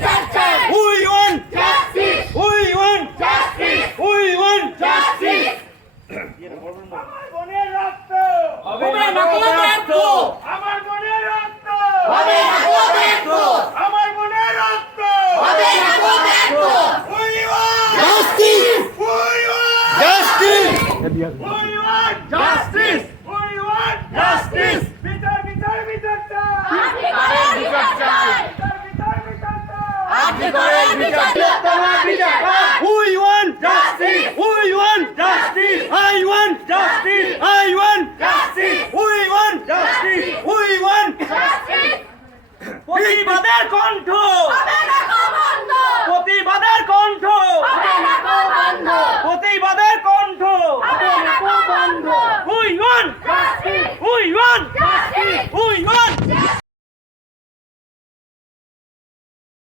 We want justice. We want justice. We want justice. আমার বোনের রক্ত হবে না গো ব্যর্থ। আমার বোনের রক্ত হবে না গো ব্যর্থ। আমার বোনের রক্ত হবে না গো ব্যর্থ। We want Justice. We want Justice. We want Justice. We want Justice. বিচার বিচার বিচার চাই আপনি করেন বিচার চাই। বিচার বিচার বিচার চাই আপনি করেন বিচার চাই। তোমার বিচার চাই। We want justice. We want justice. I want justice. I want justice. We want justice. We want justice. প্রতিবাদের কণ্ঠ হবে